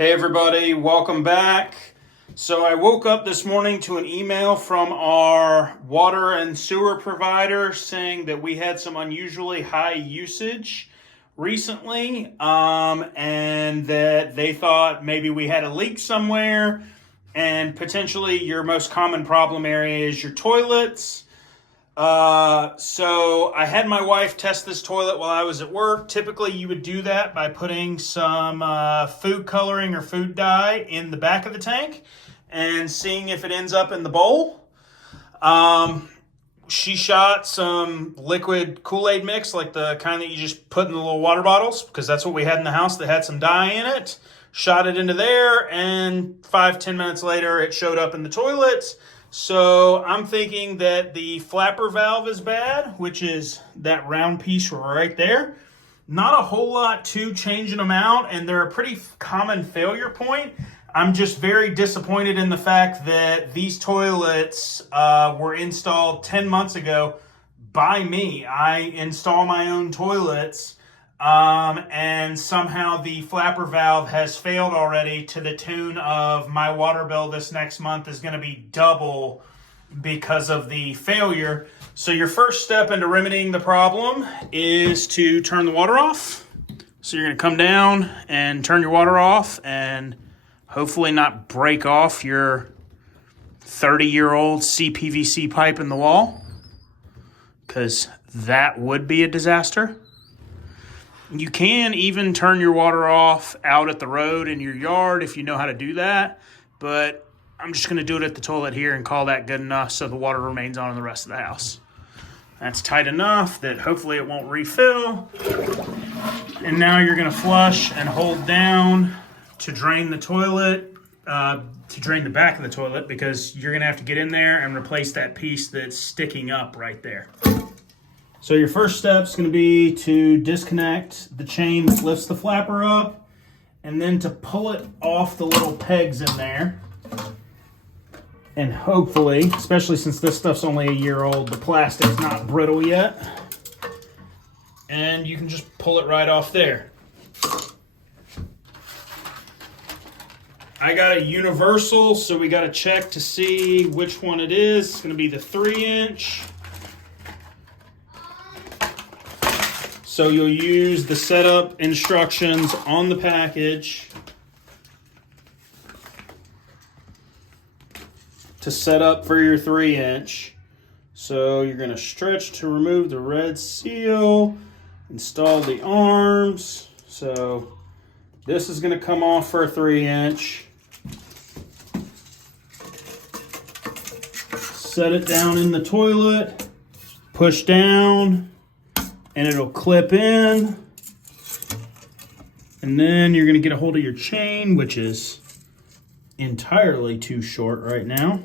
Hey everybody, welcome back. So I woke up this morning to an email from our water and sewer provider saying that we had some unusually high usage recently, and that they thought maybe we had a leak somewhere, and potentially your most common problem area is your toilets. So I had my wife test this toilet while I was at work. Typically, you would do that by putting some food coloring or food dye in the back of the tank and seeing if it ends up in the bowl. She shot some liquid Kool-Aid mix, like the kind that you just put in the little water bottles, because that's what we had in the house that had some dye in it. Shot it into there, and 5-10 minutes later, it showed up in the toilet. So I'm thinking that the flapper valve is bad, which is that round piece right there. Not a whole lot to changing them out, and they're a pretty common failure point. I'm just very disappointed in the fact that these toilets were installed 10 months ago by me. I install my own toilets, and somehow the flapper valve has failed already, to the tune of my water bill this next month is going to be double because of the failure. So your first step into remedying the problem is to turn the water off. So you're going to come down and turn your water off and hopefully not break off your 30-year-old CPVC pipe in the wall, because that would be a disaster. You can even turn your water off out at the road in your yard if you know how to do that, but I'm just going to do it at the toilet here and call that good enough so the water remains on in the rest of the house. That's tight enough that hopefully it won't refill. And now you're going to flush and hold down to drain the toilet, to drain the back of the toilet, because you're going to have to get in there and replace that piece that's sticking up right there. So your first step is going to be to disconnect the chain that lifts the flapper up, and then to pull it off the little pegs in there. And hopefully, especially since this stuff's only a year old, the plastic's not brittle yet. And you can just pull it right off there. I got a universal, so we got to check to see which one it is. It's going to be the 3-inch. So you'll use the setup instructions on the package to set up for your 3-inch. So you're going to stretch to remove the red seal, install the arms. So this is going to come off for a 3-inch. Set it down in the toilet, push down, and it'll clip in. And then you're going to get a hold of your chain, which is entirely too short right now.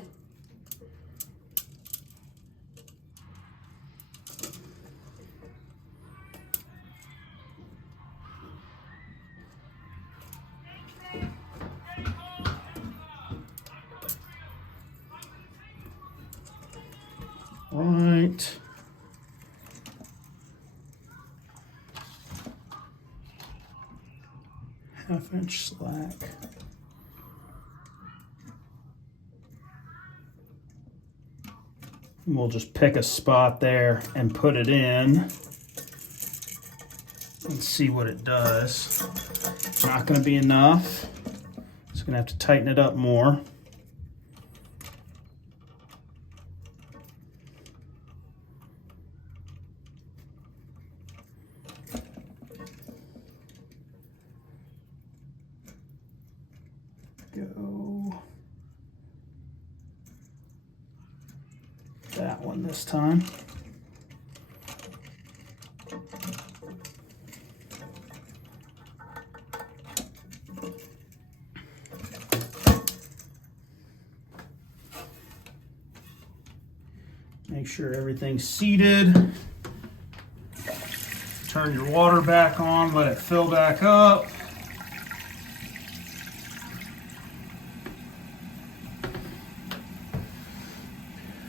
Right. Half-inch slack. And we'll just pick a spot there and put it in and see what it does. It's not going to be enough. It's going to have to tighten it up more. Go that one this time. Make sure everything's seated. Turn your water back on, let it fill back up.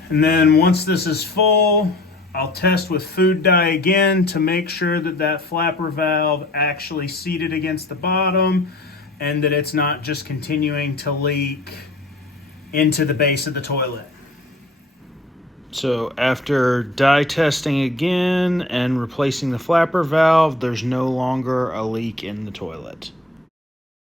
And then once this is full, I'll test with food dye again to make sure that that flapper valve actually seated against the bottom. and that it's not just continuing to leak into the base of the toilet. So after dye testing again and replacing the flapper valve, there's no longer a leak in the toilet.